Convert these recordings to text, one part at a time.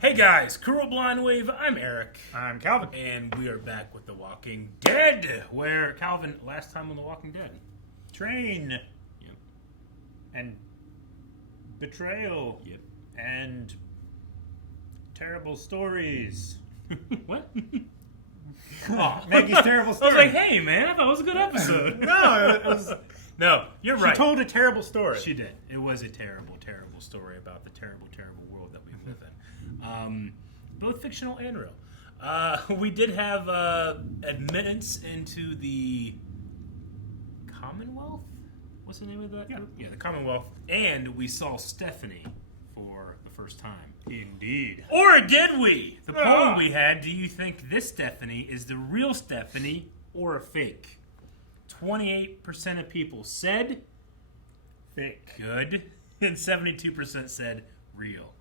Hey guys, Cruel Blind Wave, I'm Eric. I'm Calvin. And we are back with The Walking Dead, where Calvin, last time on The Walking Dead. Train. Yep. And betrayal. Yep. And terrible stories. What? Oh, Maggie's terrible I story. was like, hey man, I thought it was a good episode. No, it was... No, you're right. She told a terrible story. She did. It was a terrible, terrible story about the terrible, terrible world that we live in. Both fictional and real. We did have admittance into the Commonwealth? What's the name of that group? Yeah, the Commonwealth. And we saw Stephanie for the first time. Indeed. Or did we? The poll we had, do you think this Stephanie is the real Stephanie or a fake? 28% of people said Fake. good, and 72% said real.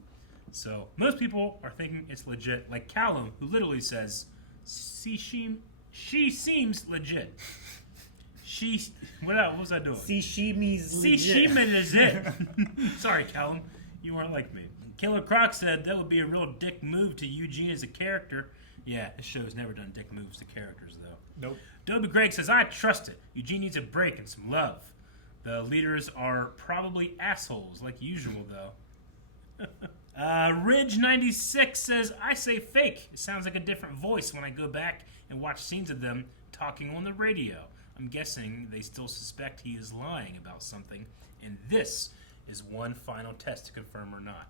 So most people are thinking it's legit. Like Callum, who literally says, she seems legit. What was I doing? Sashimi's legit. Sashimi legit. Sorry, Callum. You weren't like me. Killer Croc said that would be a real dick move to Eugene as a character. Yeah, this show's never done dick moves to characters, though. Nope. Dobie Greg says, I trust it. Eugene needs a break and some love. The leaders are probably assholes, like usual, though. Ridge96 says, I say fake. It sounds like a different voice when I go back and watch scenes of them talking on the radio. I'm guessing they still suspect he is lying about something, and this is one final test to confirm or not.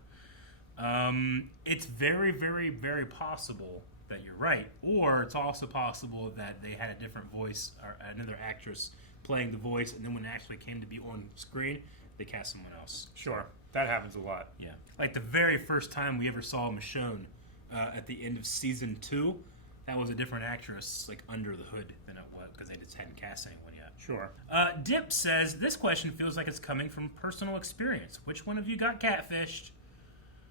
It's very, very, very possible that you're right, or it's also possible that they had a different voice, or another actress playing the voice, and then when it actually came to be on screen, they cast someone else. Sure. That happens a lot. Yeah. Like the very first time we ever saw Michonne at the end of season 2, that was a different actress, like under the hood than it was, because they just hadn't cast anyone yet. Sure. Dip says, this question feels like it's coming from personal experience. Which one of you got catfished?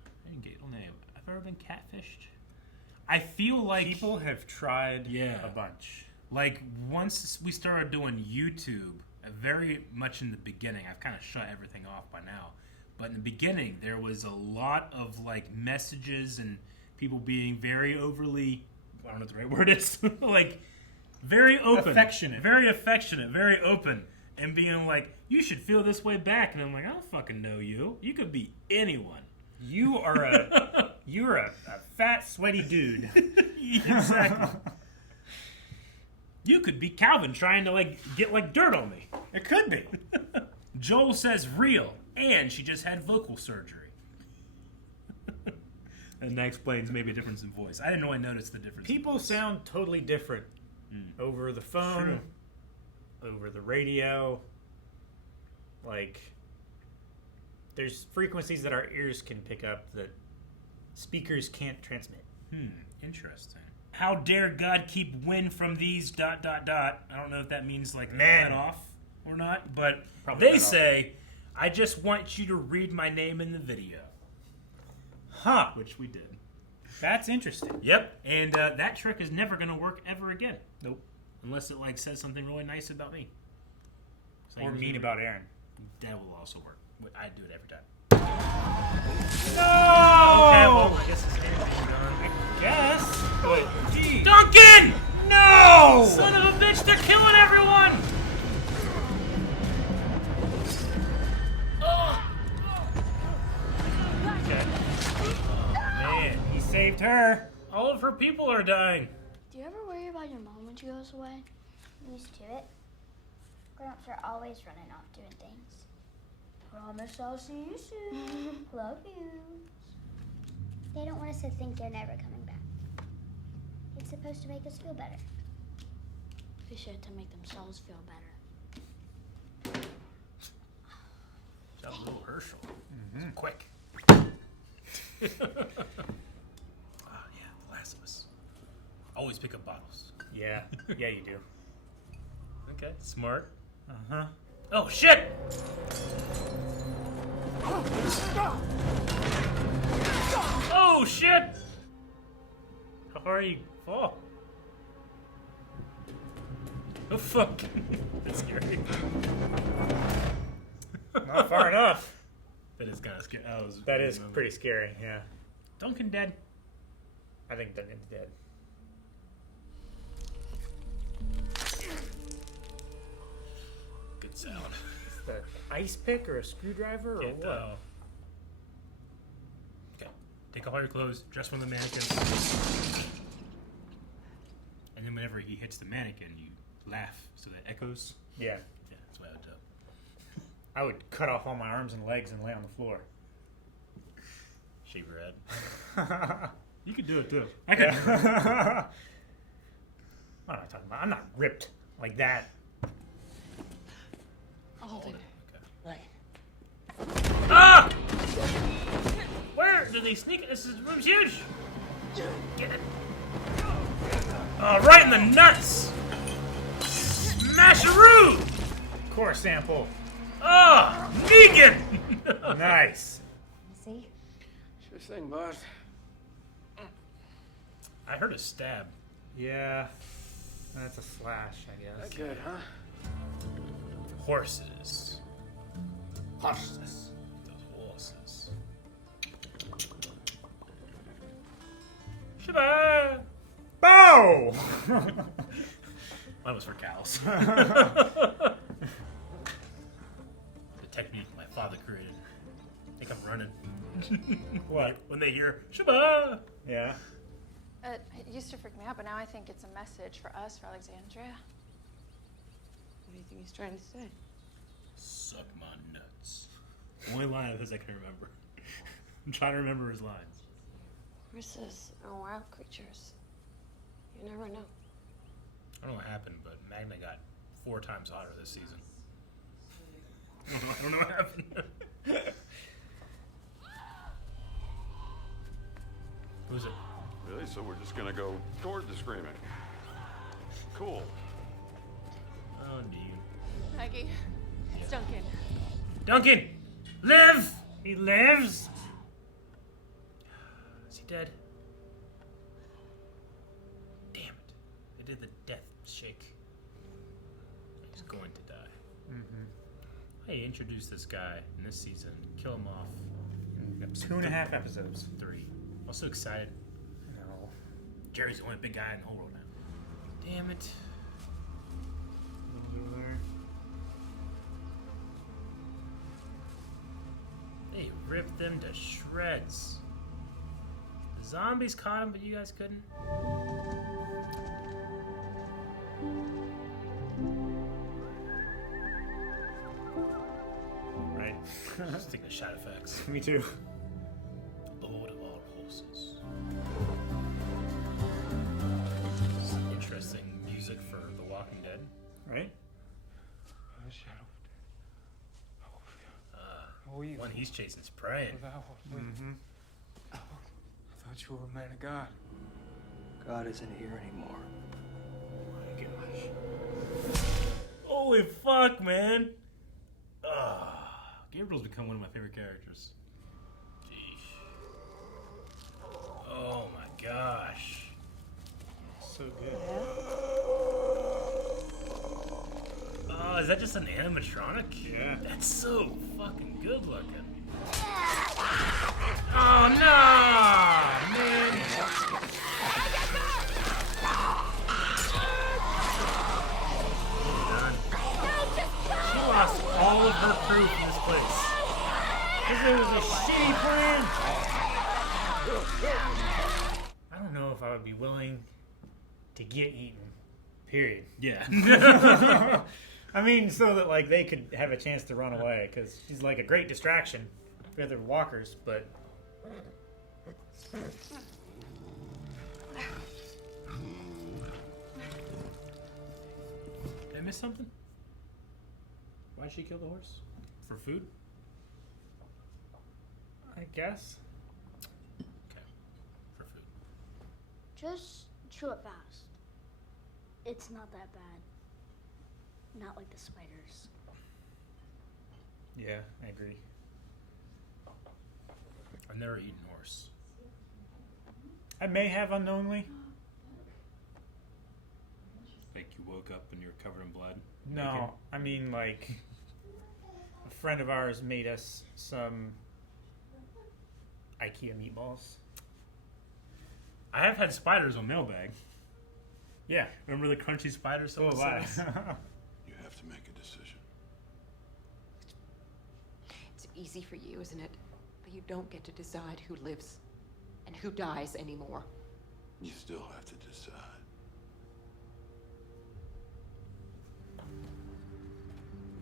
I didn't get your name. I've ever been catfished? I feel like... People have tried a bunch. Like, once we started doing YouTube, very much in the beginning, I've kind of shut everything off by now, but in the beginning, there was a lot of, like, messages and people being very overly, I don't know what the right word is, like, very open. Affectionate. Very affectionate, very open, and being like, you should feel this way back, and I'm like, I don't fucking know you. You could be anyone. You are you're a fat, sweaty dude. Exactly. You could be Calvin trying to, like, get, like, dirt on me. It could be. Joel says real, and she just had vocal surgery. And that explains maybe a difference in voice. I didn't know I noticed the difference. People sound totally different over the phone, over the radio. Like, there's frequencies that our ears can pick up that speakers can't transmit. Interesting. How dare God keep wind from these ... I don't know if that means, like, Man. cut off or not, but Probably they say, I just want you to read my name in the video. Huh. Which we did. That's interesting. Yep. And that trick is never going to work ever again. Nope. Unless it, like, says something really nice about me. So Or mean about Aaron. That will also work. I do it every time. No! Okay, well, I guess it's anything done. Yes. Wait. Gee. Duncan! No! Son of a bitch, they're killing everyone! Okay. Man, he saved her. All of her people are dying. Do you ever worry about your mom when she goes away? Used to it. Grown-ups are always running off doing things. Promise I'll see you soon. Love you. They don't want us to think you're never coming back. It's supposed to make us feel better. They said to make themselves feel better. That was a little Herschel. Mm-hmm. Quick. Oh, yeah, the Last of Us. Always pick up bottles. Yeah. Yeah, you do. Okay, smart. Uh-huh. Oh, shit! Oh, shit! How far are you? Oh. Oh, fuck. That's scary. Not far enough. That is kind of scary. That is pretty scary, yeah. Duncan dead. I think Duncan's dead. Good sound. Is the ice pick or a screwdriver or Get what? the... Okay. Take off all your clothes. Dress one of the mannequins. And then whenever he hits the mannequin, you laugh so that echoes. Yeah. Yeah, that's what I would do. I would cut off all my arms and legs and lay on the floor. Shave your head. You could do it too. I could. Yeah. What am I talking about? I'm not ripped like that. Hold it. Okay. Right. Ah! Where did they sneak? This room's huge. Get it. Oh, right in the nuts. Smasharoo! Core sample. Oh, Negan! Nice. See? Sure thing, boss. I heard a stab. Yeah. That's a slash, I guess. That good, huh? Horses. Horses. Those horses. Shiba! Bow! That was for cows. The technique my father created. They come running. What? When they hear Shiba! Yeah. It used to freak me out, but now I think it's a message for us, for Alexandria. What do you think he's trying to say? Suck my nuts. Only line of his I can remember. I'm trying to remember his lines. Horses are wild creatures. You never know. I don't know what happened, but Magna got 4 times hotter this season. I don't know what happened. Who's it? Really? So we're just gonna go toward the screaming. Cool. Oh, dude. Maggie, it's Duncan. Duncan! Live! He lives! Is he dead? Damn it. They did the death shake. He's going to die. Mm-hmm. Hey, introduce this guy in this season. Kill him off. In episode 2.5 episodes. 3. I'm so excited. No. Jerry's the only big guy in the whole world now. Damn it. They ripped them to shreds. The zombies caught him, but you guys couldn't? Right. Just think of shot effects. Me too. Lord of all horses. Some interesting music for The Walking Dead. Right? One he's chasing's praying. Mm-hmm. I thought you were a man of God. God isn't here anymore. Oh my gosh. Holy fuck, man. Gabriel's become one of my favorite characters. Jeez. Oh my gosh. So good. Oh, is that just an animatronic? Yeah. That's so fucking good looking. Oh no, man. She lost all of her crew from this place. Because it was a shitty plan. I don't know if I would be willing to get eaten. Period. Yeah. I mean, so that like they could have a chance to run away, because she's like a great distraction for other walkers. But Did I miss something? Why'd she kill the horse? For food? I guess Okay. For food. Just chew it fast. It's not that bad. Not like the spiders. yeah, I agree. I've never eaten horse. I may have unknowingly. Like you woke up and you're covered in blood? No, I mean like a friend of ours made us some IKEA meatballs. I have had spiders on mailbag. Yeah. Remember the crunchy spiders? Oh, wow. You have to make a decision. It's easy for you, isn't it? But you don't get to decide who lives and who dies anymore. You still have to decide. You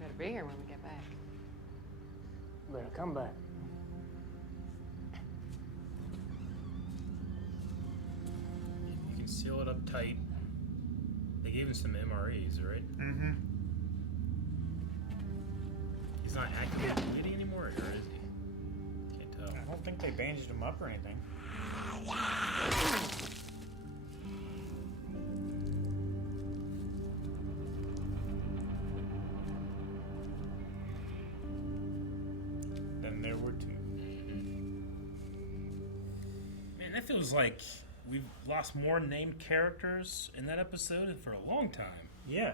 better be here when we get back. Better come back. You can seal it up tight. They gave him some MREs, right? Mm-hmm. He's not actively bleeding anymore, or is he? Can't tell. I don't think they bandaged him up or anything. Then there were two. Man, that feels like we've lost more named characters in that episode for a long time. Yeah.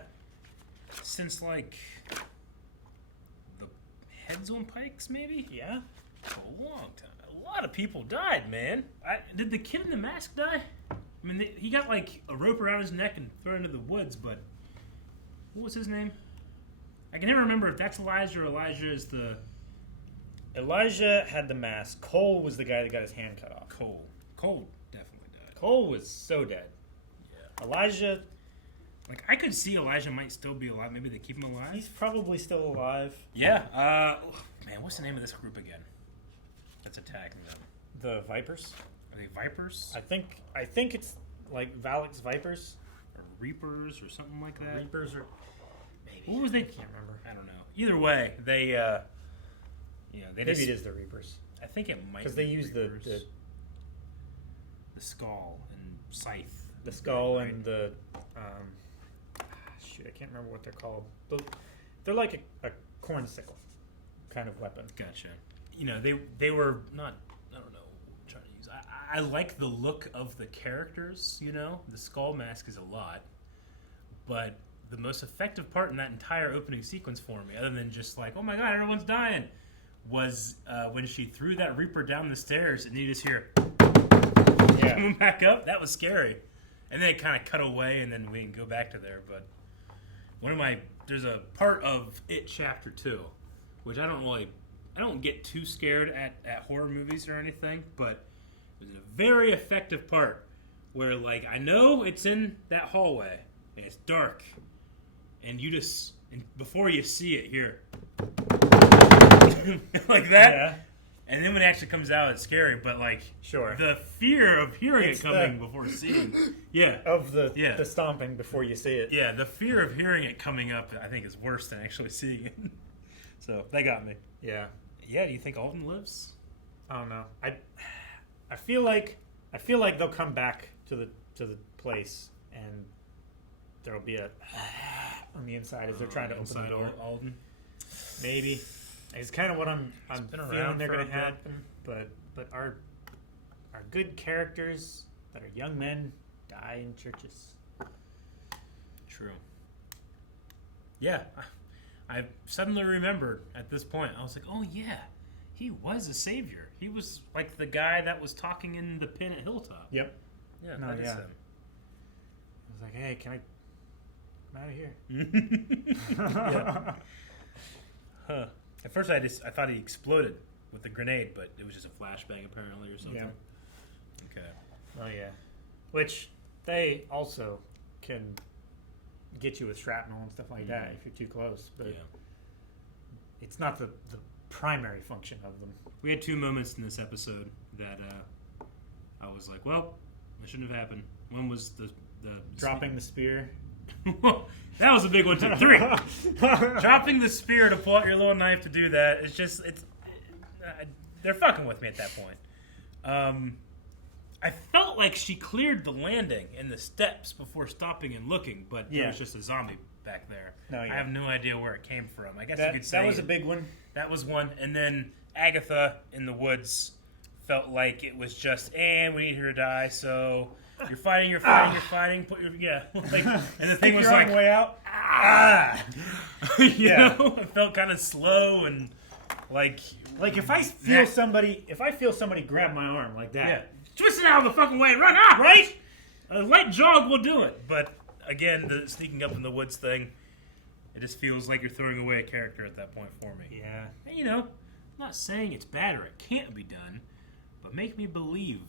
Since, like, the Heads on Pikes, maybe? Yeah? For a long time. A lot of people died, man. Did the kid in the mask die? I mean, he got, like, a rope around his neck and thrown into the woods, but what was his name? I can never remember if that's Elijah or Elijah is the... Elijah had the mask. Cole was the guy that got his hand cut off. Cole. Cole definitely died. Cole was so dead. Yeah. Elijah, Like, I could see Elijah might still be alive. Maybe they keep him alive. he's probably still alive. Yeah. Man, what's the name of this group again? That's attacking them. The Vipers? Are they Vipers? I think it's like Valak's Vipers. Or Reapers or something like that? Reapers or maybe. What was they? I can't remember. I don't know. Either way, they, they Maybe just, it is the Reapers. I think it might Because be they use Reapers. the skull and scythe. skull right? and the shoot, I can't remember what they're called. They're like a corn sickle kind of weapon. Gotcha. They were not. I don't know what I'm trying to use. I like the look of the characters. The skull mask is a lot, but the most effective part in that entire opening sequence for me, other than just like, oh my god, everyone's dying, was when she threw that Reaper down the stairs and you just hear coming back up. That was scary. And then it kind of cut away, and then we can go back to there. But there's a part of It Chapter 2, which I don't get too scared at horror movies or anything, but it was a very effective part where, like, I know it's in that hallway, and it's dark, and before you see it, here, like that. Yeah. And then when it actually comes out, it's scary, but, like, Sure. the fear of hearing it coming before seeing, of the stomping before you see it. yeah, the fear of hearing it coming up, I think, is worse than actually seeing it. So they got me. Yeah. Yeah, do you think Alden lives? I don't know. I feel like they'll come back to the place and there'll be a on the inside as they're trying to open the door. Alden. Maybe. It's kind of what I'm been feeling around they're for a going to bit. happen, but our good characters that are young men die in churches. True. Yeah, I suddenly remembered at this point. I was like, oh yeah, he was a savior. He was like the guy that was talking in the pin at Hilltop. Yep. Yeah, No, that is yeah. him. I was like, hey, can I come out of here? Yeah. Huh. At first, I thought he exploded with the grenade, but it was just a flashbang apparently or something. Yeah. Okay. Oh yeah, which they also can get you with shrapnel and stuff like that if you're too close. But Yeah. it's not the primary function of them. We had two moments in this episode that I was like, well, that shouldn't have happened. One was the Dropping the spear. That was a big one too. 3. Dropping the spear to pull out your little knife to do that. They're fucking with me at that point. I felt like she cleared the landing and the steps before stopping and looking, but there was just a zombie back there. No, yeah. I have no idea where it came from. I guess you could say that was a big one. That was one. And then Agatha in the woods felt like it was just, and we need her to die, so you're fighting, put your, like, and the thing was your like, arm way out. you know, it felt kind of slow and like if I feel somebody grab my arm like that, twist it out of the fucking way and run. Ah, right? A light jog will do it. But again, the sneaking up in the woods thing, it just feels like you're throwing away a character at that point for me. Yeah. And, you know, I'm not saying it's bad or it can't be done, but make me believe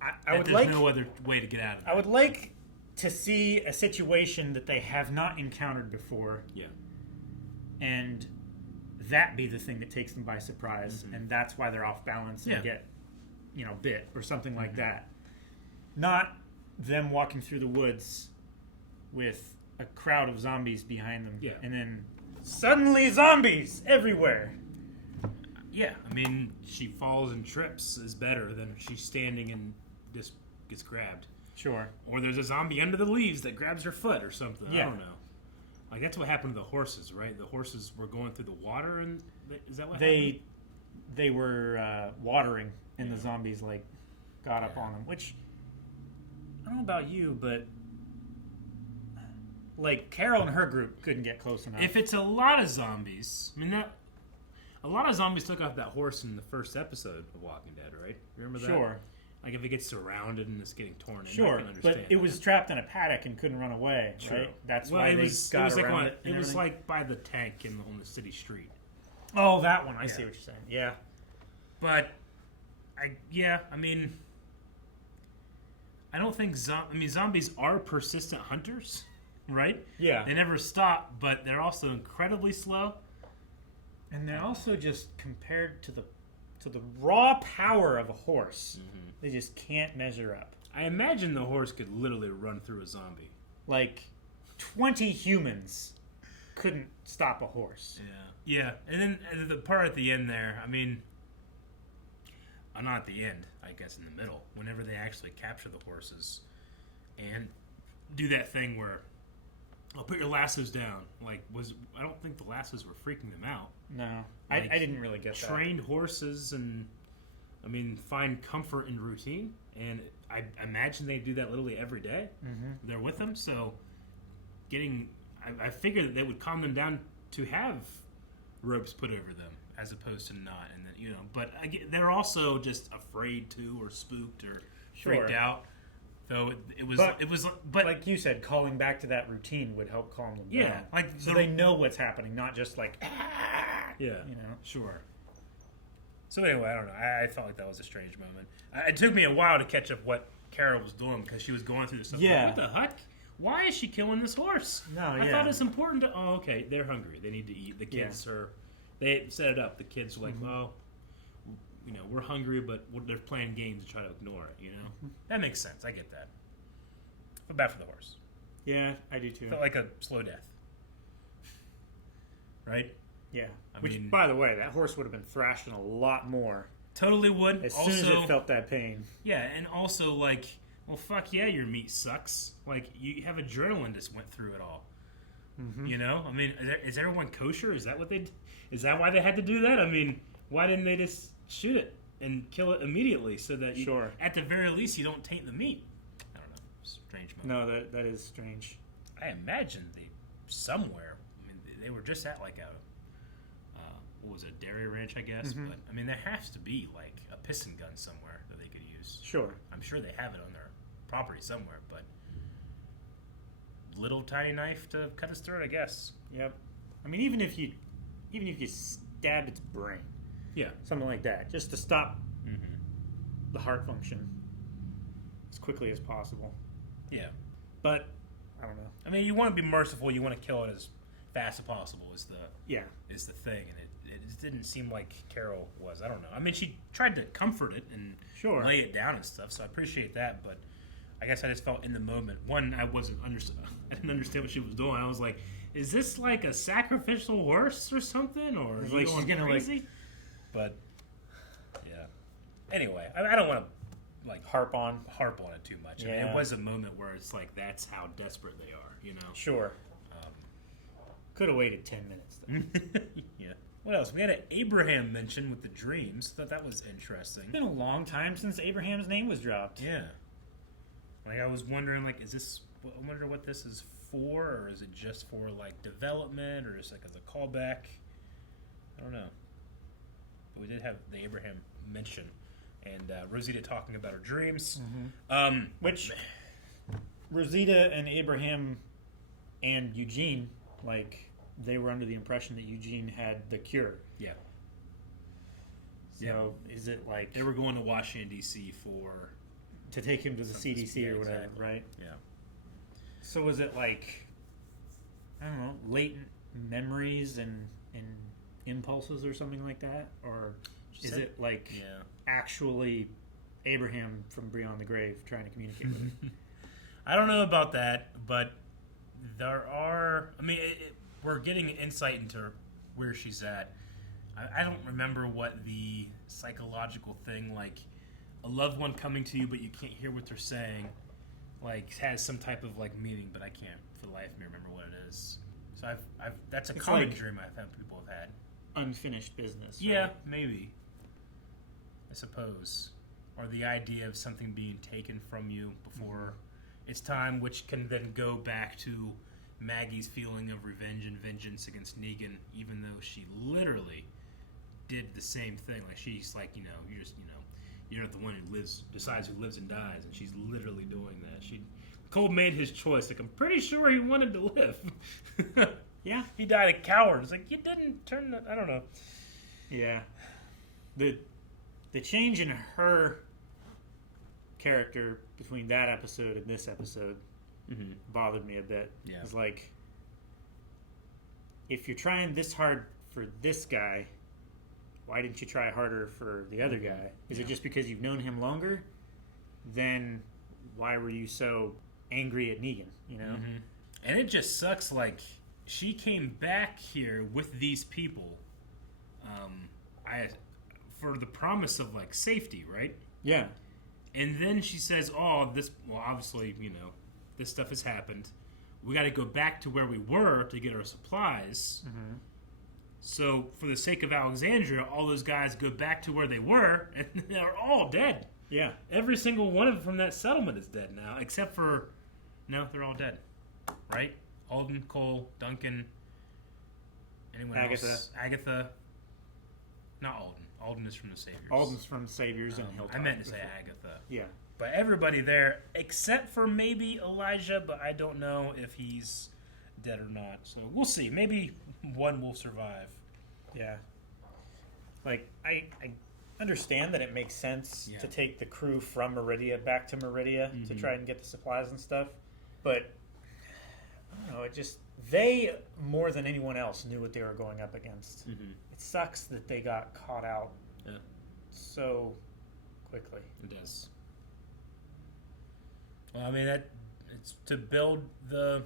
I would there's like no other way to get out of it. I would like to see a situation that they have not encountered before. Yeah. And that be the thing that takes them by surprise, and that's why they're off balance and get, bit or something like that. Not them walking through the woods with a crowd of zombies behind them, and then suddenly zombies everywhere. Yeah, I mean, she falls and trips is better than she's standing and just gets grabbed. Sure. Or there's a zombie under the leaves that grabs her foot or something. Yeah. I don't know. Like, that's what happened to the horses, right? The horses were going through the water, and is that what happened? They were watering, and the zombies got up on them. Which I don't know about you, but Carol and her group couldn't get close enough. If it's a lot of zombies, I mean a lot of zombies took off that horse in the first episode of Walking Dead, right? Remember that? Sure. Like if it gets surrounded and it's getting torn in. Sure, I can understand but it was trapped in a paddock and couldn't run away, right? That's why it they got around it. It was like by the tank on the city street. Oh, that one. I see what you're saying. Yeah. But, I mean, I don't think zombies are persistent hunters, right? Yeah. They never stop, but they're also incredibly slow. And they're also just compared to the raw power of a horse. They just can't measure up. I imagine the horse could literally run through a zombie. 20 humans couldn't stop a horse. Yeah. And then the part at the end there, I mean, not at the end, I guess in the middle, whenever they actually capture the horses and do that thing where I'll put your lassos down. I don't think the lassos were freaking them out. No, I didn't really get that. Trained horses and, find comfort in routine. And I imagine they do that literally every day. They're with them, so I figured that they would calm them down to have ropes put over them as opposed to not. And then, but they're also just afraid to or spooked or freaked out. So it was, but like you said, calling back to that routine would help calm them down. So they know what's happening, not just sure. So anyway, I don't know. I felt like that was a strange moment. It took me a while to catch up what Carol was doing because she was going through this stuff. Yeah. What the heck? Why is she killing this horse? I thought it's important to. Oh, okay. They're hungry. They need to eat. The kids are. They set it up. The kids are like, well, we're hungry, but they're playing games to try to ignore it. That makes sense. I get that. Feel bad for the horse. Yeah, I do too. Felt like a slow death. Right? Yeah. Which, by the way, that horse would have been thrashing a lot more. Totally would. As soon as it felt that pain. Yeah, and also, well, fuck yeah, your meat sucks. You have adrenaline just went through it all. Is everyone kosher? Is that why they had to do that? Why didn't they just shoot it and kill it immediately so that at the very least you don't taint the meat? I don't know. Strange moment. No, that is strange. I imagine somewhere. They were just at what was it, dairy ranch, I guess. But there has to be a piston gun somewhere that they could use. Sure. I'm sure they have it on their property somewhere, but little tiny knife to cut its throat, I guess. Yep. Even if you stab its brain. Yeah. Something like that, just to stop the heart function as quickly as possible. Yeah. But I don't know. You want to be merciful. You want to kill it as fast as possible. Is the thing, and it just didn't seem like Carol was. I don't know. She tried to comfort it and lay it down and stuff. So I appreciate that, but I guess I just felt in the moment. One, I didn't understand what she was doing. I was like, is this like a sacrificial horse or something, or is she's gonna crazy? But yeah. Anyway, I don't want to harp on it too much. Yeah. It was a moment where it's like that's how desperate they are. Sure. Could have waited 10 minutes though. Yeah. What else? We had an Abraham mention with the dreams. Thought that was interesting. It's been a long time since Abraham's name was dropped. Yeah. I was wondering, I wonder what this is for, or is it just for development, or just as a callback? I don't know. But we did have the Abraham mention. and Rosita talking about her dreams. Which Rosita and Abraham and Eugene, like, they were under the impression that Eugene had the cure. Yeah. So is it like They were going to Washington, D.C. to take him to the Something- CDC yeah, or whatever, exactly. right? Yeah. So was it like, I don't know, latent memories and impulses or something like that? Or She is said- it like Yeah. actually Abraham from beyond the grave trying to communicate with him? I don't know about that, but there are. I mean, we're getting insight into where she's at. I don't remember what the psychological thing, like a loved one coming to you, but you can't hear what they're saying, like has some type of like meaning, but I can't for the life of me remember what it is. So I've that's a It's common like- dream I've had people have had. Unfinished business. right? Yeah, maybe. I suppose. Or the idea of something being taken from you before it's time, which can then go back to Maggie's feeling of revenge and vengeance against Negan, even though she literally did the same thing. Like, she's like, you're not the one who decides who lives and dies, and she's literally doing that. Cole made his choice. Like, I'm pretty sure he wanted to live. Yeah. He died a coward. It's like, you didn't turn I don't know. Yeah. The change in her character between that episode and this episode bothered me a bit. Yeah. It's like, if you're trying this hard for this guy, why didn't you try harder for the other guy? Is it just because you've known him longer? Then why were you so angry at Negan, you know? And it just sucks, like, she came back here with these people for the promise of, like, safety, right? Yeah. And then she says, obviously, this stuff has happened. We got to go back to where we were to get our supplies. So, for the sake of Alexandria, all those guys go back to where they were, and they're all dead. Yeah. Every single one of them from that settlement is dead now, except for... No, they're all dead. Right? Alden, Cole, Duncan, anyone Agatha. else? Agatha. Not Alden. Alden is from the Saviors. Alden's from Saviors and Hilltop. I meant to say Agatha. Yeah. But everybody there, except for maybe Elijah, but I don't know if he's dead or not. So we'll see. Maybe one will survive. Yeah. Like, I understand that it makes sense to take the crew from Marietta back to Marietta to try and get the supplies and stuff. But, I don't know, they, more than anyone else, knew what they were going up against. It sucks that they got caught out so quickly. It does. Well, I mean, it's to build the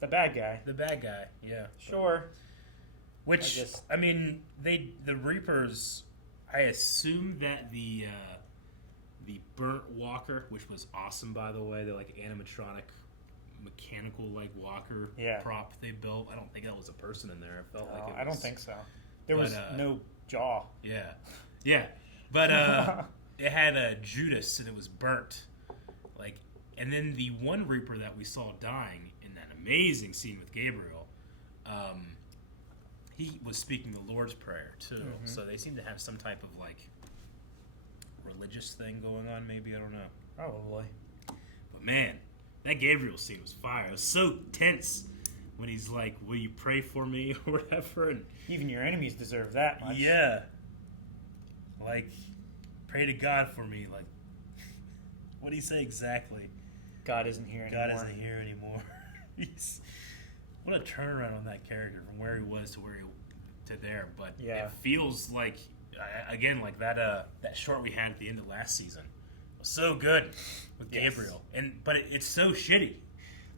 bad guy. The bad guy, yeah. Sure. Which, I mean, the Reapers, I assume that the burnt walker, which was awesome, by the way, the like animatronic mechanical like walker prop they built. I don't think that was a person in there. It felt like it was. I don't think so. There was no jaw. Yeah. But it had a Judas and it was burnt. Like, and then the one Reaper that we saw dying in that amazing scene with Gabriel, he was speaking the Lord's Prayer too. So they seem to have some type of like religious thing going on. Maybe, I don't know. Probably. But man, that Gabriel scene was fire. It was so tense when he's like, "Will you pray for me?" or whatever. And even your enemies deserve that much. Yeah. Like, pray to God for me. Like, what do you say exactly? God isn't here anymore. God isn't here anymore. What a turnaround on that character from where he was to there. But it feels like, again, like that short we had at the end of last season was so good with Gabriel. But it's so shitty.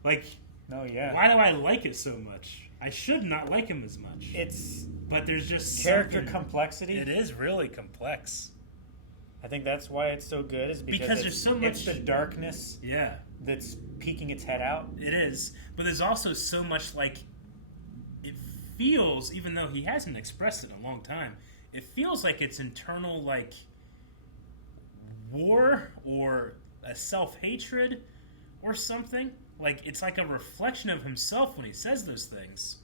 Like, why do I like it so much? I should not like him as much. But there's just character complexity. It is really complex. I think that's why it's so good. Is because there's so much. It's the darkness. That's peeking its head out. It is, but there's also so much like. It feels, even though he hasn't expressed it in a long time, it feels like it's internal like war or a self-hatred or something. Like, it's like a reflection of himself when he says those things.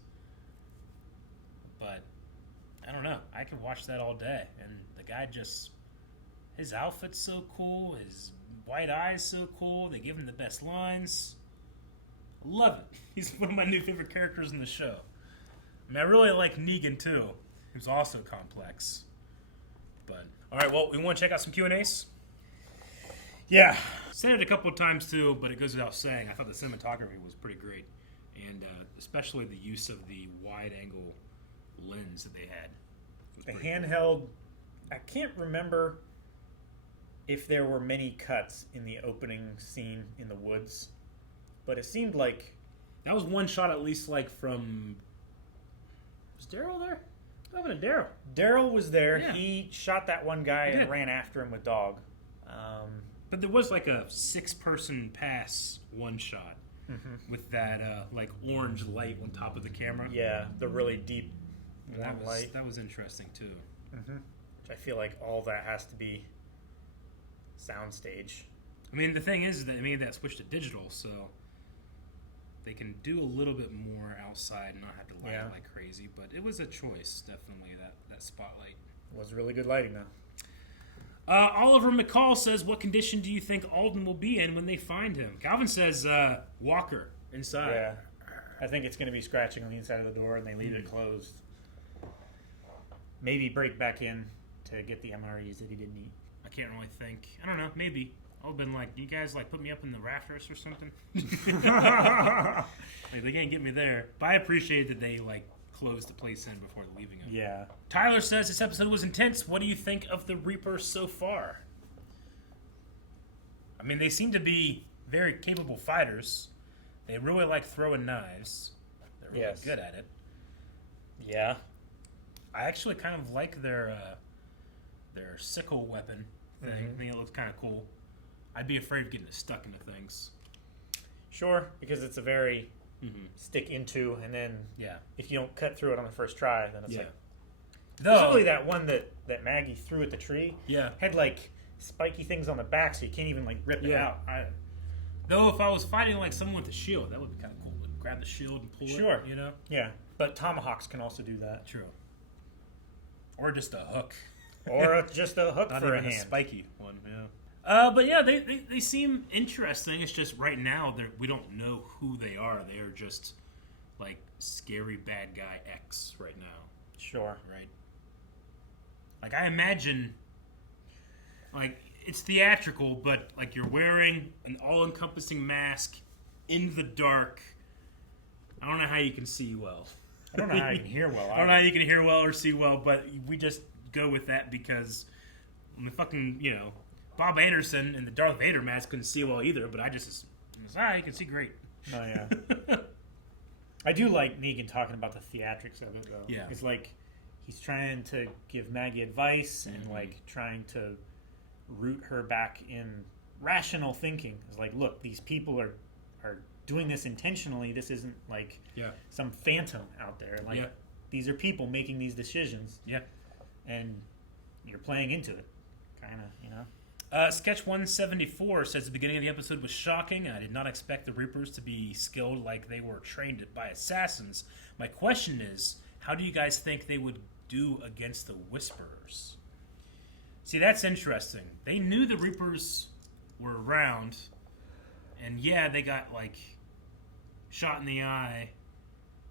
But I don't know. I could watch that all day, and the guy just His outfit's so cool. His white eyes so cool. They give him the best lines. Love it. He's one of my new favorite characters in the show. I mean, I really like Negan too, who's also complex. But all right, well, we want to check out some Q&As. Yeah. Said it a couple of times too, but it goes without saying. I thought the cinematography was pretty great, and especially the use of the wide-angle lens that they had. The handheld. I can't remember if there were many cuts in the opening scene in the woods, but it seemed like that was one shot, at least, like from. Was Daryl there? What happened to Daryl? Daryl was there. Yeah. He shot that one guy and ran after him with dog. But there was like a 6-person pass one shot with that like orange light on top of the camera. Yeah, the really deep warm light. That was interesting too. Which I feel like all that has to be soundstage. I mean, the thing is that that switched to digital, so they can do a little bit more outside and not have to light it like crazy. But it was a choice, definitely, that spotlight. It was really good lighting, though. Oliver McCall says, what condition do you think Alden will be in when they find him? Calvin says, Walker inside. Yeah. I think it's going to be scratching on the inside of the door and they leave it closed. Maybe break back in to get the MREs that he didn't eat. I can't really think. I don't know. Maybe. I've been like, you guys like put me up in the rafters or something? Like, they can't get me there. But I appreciate that they like closed the place in before leaving it. Yeah. Tyler says this episode was intense. What do you think of the Reapers so far? I mean, they seem to be very capable fighters. They really like throwing knives. They're really good at it. Yeah. I actually kind of like their sickle weapon thing. I think it looks kind of cool. I'd be afraid of getting stuck into things. Sure, because it's a very stick into, and then if you don't cut through it on the first try, then it's like... Specifically that one that Maggie threw at the tree had like spiky things on the back, so you can't even like rip it out. Though if I was fighting like someone with a shield, that would be kind of cool. Like, grab the shield and pull it, you know? Yeah, but tomahawks can also do that. True. Or just a hook. Or just a hook Not for a even hand. Spiky one, but yeah, they seem interesting. It's just right now we don't know who they are. They are just like scary bad guy X right now. Sure. Right? Like, I imagine, like, it's theatrical, but like you're wearing an all-encompassing mask in the dark. I don't know how you can see well. I don't know how you can hear well. I don't know how you can hear well or see well, but we just go with that because the fucking, Bob Anderson and the Darth Vader mask couldn't see well either, but I just, you can see great. Oh, yeah. I do like Negan talking about the theatrics of it, though. Yeah. It's like he's trying to give Maggie advice and, like, trying to root her back in rational thinking. It's like, look, these people are doing this intentionally. This isn't, like, some phantom out there. Like, these are people making these decisions. Yeah. And you're playing into it, kind of, Sketch 174 says the beginning of the episode was shocking. I did not expect the Reapers to be skilled like they were trained by assassins. My question is, how do you guys think they would do against the Whisperers? See, that's interesting. They knew the Reapers were around, and they got, like, shot in the eye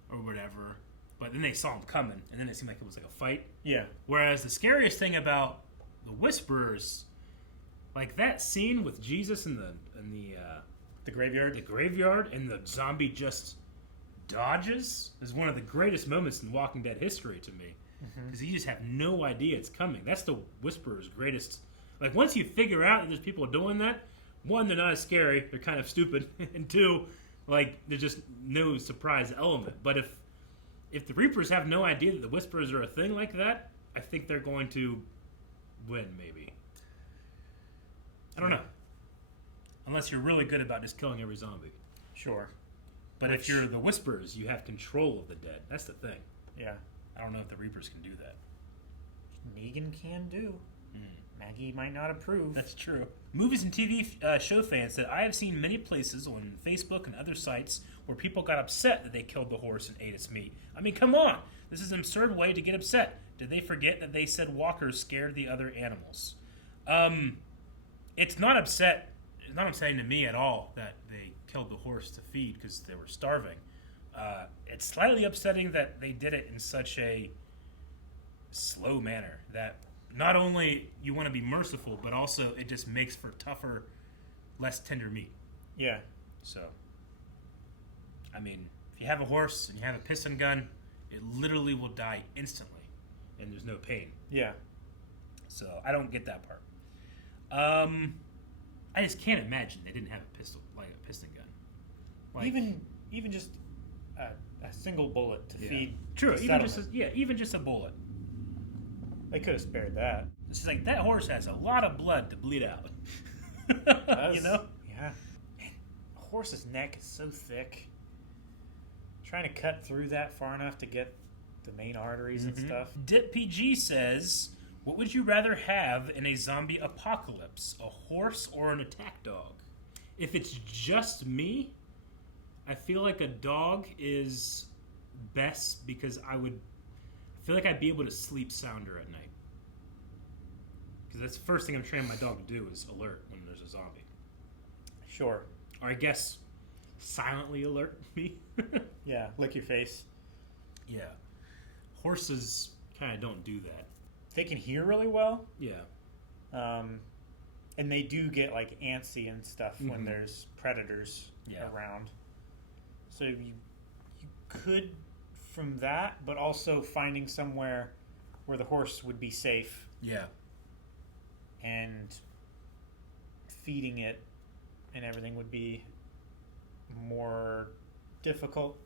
or whatever, but then they saw them coming, and then it seemed like it was like a fight. Yeah. Whereas the scariest thing about the Whisperers, like that scene with Jesus in the graveyard, and the zombie just dodges, is one of the greatest moments in Walking Dead history to me, because you just have no idea it's coming. That's the Whisperers' greatest. Like, once you figure out that there's people doing that, one, they're not as scary, they're kind of stupid, and two, like, there's just no surprise element. But if the Reapers have no idea that the Whisperers are a thing like that, I think they're going to win, maybe. I don't know. Unless you're really good about just killing every zombie. Sure. But if you're the Whisperers, you have control of the dead. That's the thing. Yeah. I don't know if the Reapers can do that. Negan can do. Maggie might not approve. That's true. Movies and TV show fans said, I have seen many places on Facebook and other sites where people got upset that they killed the horse and ate its meat. I mean, come on. This is an absurd way to get upset. Did they forget that they said walkers scared the other animals? It's not upsetting to me at all that they killed the horse to feed because they were starving. It's slightly upsetting that they did it in such a slow manner that not only you want to be merciful, but also it just makes for tougher, less tender meat. Yeah. So, I mean, if you have a horse and you have a piston gun, it literally will die instantly, and there's no pain. Yeah. So I don't get that part. I just can't imagine they didn't have a piston gun. Like, even just a single bullet to feed. True. the Even just a bullet. They could have spared that. It's just like that horse has a lot of blood to bleed out. You know? Yeah. Man, a horse's neck is so thick. Trying to cut through that far enough to get the main arteries and stuff. Dip PG says, what would you rather have in a zombie apocalypse, a horse or an attack dog? If it's just me, I feel like a dog is best because I feel like I'd be able to sleep sounder at night. Because that's the first thing I'm training my dog to do is alert when there's a zombie. Sure. Or I guess silently alert me. Yeah, lick your face. Yeah. Horses kind of don't do that. They can hear really well. Yeah. And they do get like antsy and stuff when there's predators around. So you could from that, but also finding somewhere where the horse would be safe. Yeah. And feeding it and everything would be more difficult.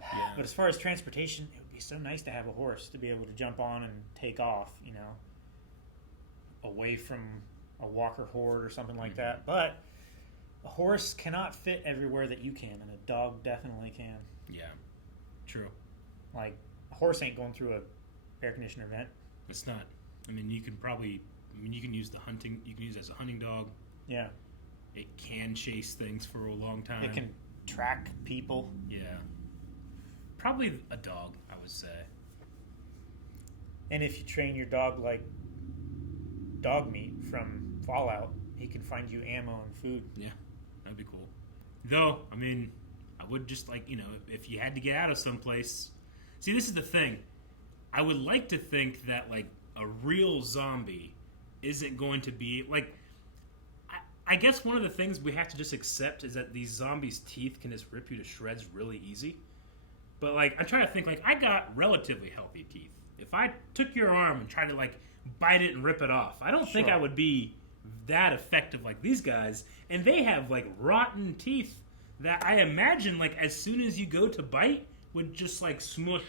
Yeah. But as far as transportation, it would be so nice to have a horse to be able to jump on and take off, away from a walker horde or something like that. But a horse cannot fit everywhere that you can, and a dog definitely can. Yeah. True. Like, a horse ain't going through a air conditioner vent. It's not. I mean, you can use you can use it as a hunting dog. Yeah. It can chase things for a long time. It can track people. Yeah. Probably a dog, I would say. And if you train your dog like dog meat from Fallout, he can find you ammo and food. Yeah, that'd be cool. Though, I mean, I would just like, if you had to get out of someplace. See, this is the thing. I would like to think that, like, a real zombie isn't going to be, like, I guess one of the things we have to just accept is that these zombies' teeth can just rip you to shreds really easy. But, like, I'm trying to think, like, I got relatively healthy teeth. If I took your arm and tried to, like, bite it and rip it off, I don't think I would be that effective like these guys. And they have, like, rotten teeth that I imagine, like, as soon as you go to bite, would just, like, smush.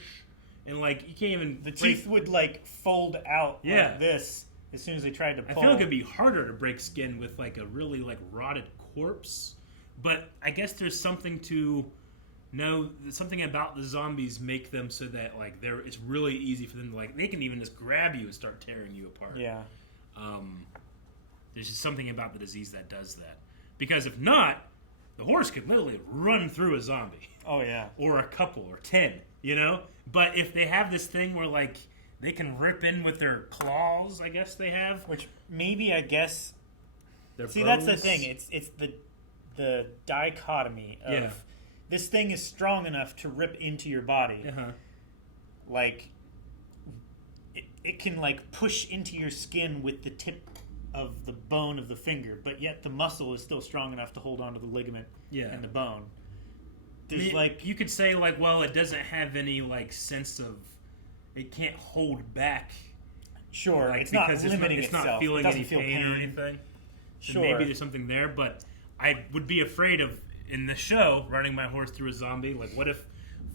And, like, you can't even... The teeth would, like, fold out like this as soon as they tried to pull. I feel like it'd be harder to break skin with, like, a really, like, rotted corpse. But I guess there's something to... No, something about the zombies make them so that, like, it's really easy for them to, like, they can even just grab you and start tearing you apart. Yeah. There's just something about the disease that does that. Because if not, the horse could literally run through a zombie. Oh, yeah. Or a couple, or 10, But if they have this thing where, like, they can rip in with their claws, I guess they have. Which maybe, I guess... See, that's the thing. It's the dichotomy of... Yeah. This thing is strong enough to rip into your body. Uh-huh. Like, it can, like, push into your skin with the tip of the bone of the finger, but yet the muscle is still strong enough to hold onto the ligament and the bone. There's, like... You could say, like, well, it doesn't have any, like, sense of... It can't hold back. Sure, like, it's not because limiting it's itself. not feeling any feel pain or anything. So Sure. maybe there's something there, but I would be afraid of... In the show, running my horse through a zombie, like, what if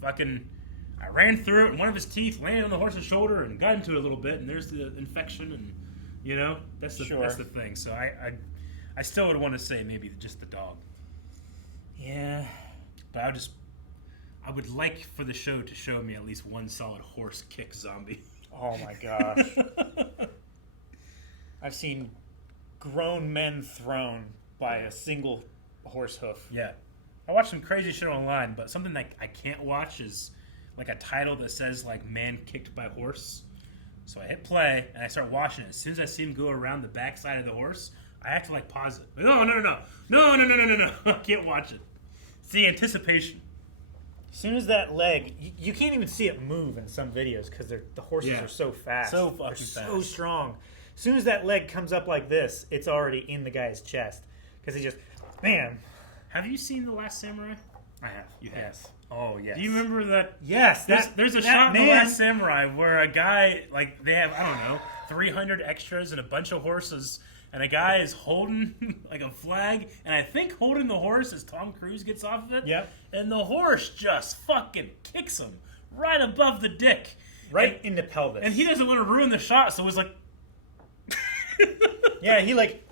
I ran through it and one of his teeth landed on the horse's shoulder and got into it a little bit, and there's the infection, and, that's the thing. So I still would want to say maybe just the dog. Yeah. But I would like for the show to show me at least one solid horse kick zombie. Oh, my gosh. I've seen grown men thrown by a single horse hoof. Yeah. I watched some crazy shit online, but something that I can't watch is like a title that says like "man kicked by horse." So I hit play and I start watching it. As soon as I see him go around the backside of the horse, I have to like pause it. Like, no. I can't watch it. It's the anticipation. As soon as that leg, you can't even see it move in some videos because the horses are so fast. So fucking They're fast. so strong. As soon as that leg comes up like this, it's already in the guy's chest. Because he just, man. Have you seen The Last Samurai? I have. You have. Yes. Oh, yes. Do you remember that? Yes. There's a shot in The Last Samurai where a guy, like, they have, I don't know, 300 extras and a bunch of horses, and a guy is holding, like, a flag, and I think holding the horse as Tom Cruise gets off of it. Yep. And the horse just fucking kicks him right above the dick. Right in the pelvis. And he doesn't want to ruin the shot, so he's like... Yeah, he like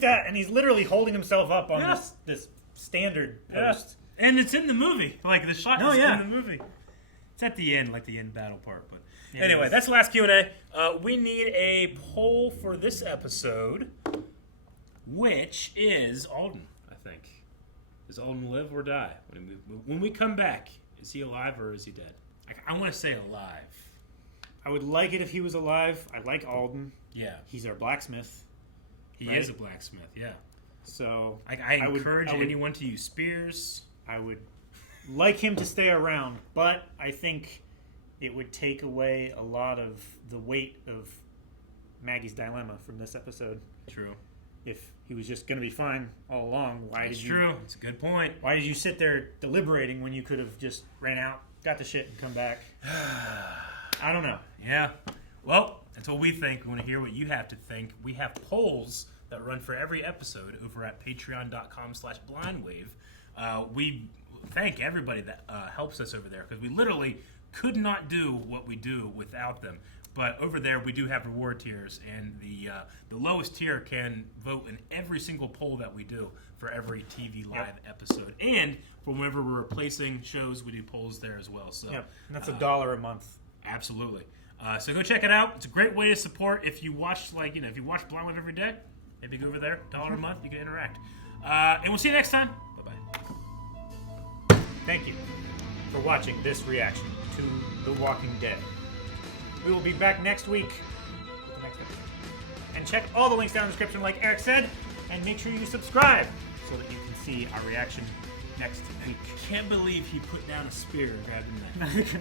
that, and he's literally holding himself up on this standard post. And it's in the movie. Like, the shot is yeah. in the movie. It's at the end, like the end battle part. But Yeah, anyway, that's the last Q&A. We need a poll for this episode, which is Alden, I think. Does Alden live or die? When we come back, is he alive or is he dead? I want to say alive. I would like it if he was alive. I like Alden. Yeah. He's our blacksmith. He Right? is a blacksmith, yeah. So I encourage anyone to use spears. I would like him to stay around, but I think it would take away a lot of the weight of Maggie's dilemma from this episode. True. If he was just going to be fine all along, That's true. It's a good point. Why did you sit there deliberating when you could have just ran out, got the shit, and come back? I don't know. Yeah. Well, that's what we think. We want to hear what you have to think. We have polls that run for every episode over at patreon.com/blindwave. We thank everybody that helps us over there because we literally could not do what we do without them. But over there, we do have reward tiers, and the lowest tier can vote in every single poll that we do for every TV live episode. And for whenever we're replacing shows, we do polls there as well. So and that's $1 a month. Absolutely. So go check it out. It's a great way to support. If you watch, if you watch Blind Wave every day, maybe go over there, $1 a month, you can interact. And we'll see you next time. Bye-bye. Thank you for watching this reaction to The Walking Dead. We will be back next week with the next episode. And check all the links down in the description, like Eric said, and make sure you subscribe so that you can see our reaction next week. I can't believe he put down a spear and grabbed a knife.